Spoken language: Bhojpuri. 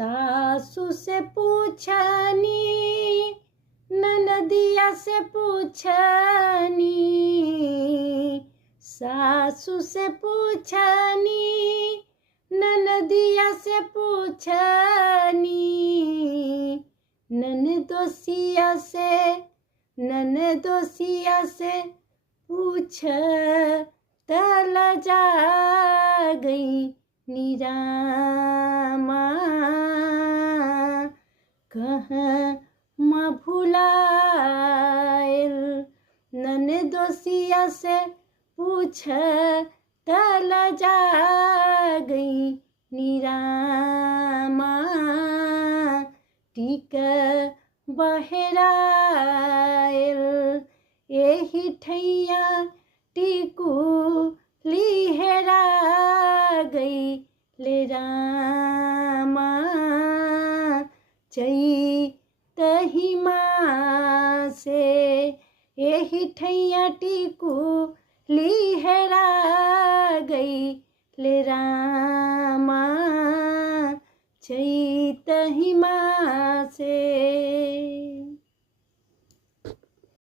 सासू से पूछनी ननदिया से पूछनी, सासू से पूछनी ननदिया से पूछनी, ननदोसिया से पूछ तला जा गई निरामा, कहाँ माँ भुलायल, ननदोसिया से पूछ तला जा गई निरामा, टीक बहरायल एही ठैया टिकुली हेरा गई ले रामा, चैतही माँ से एही ठैया टिकुली हेरा गई ले रामा, चैतही माँ से।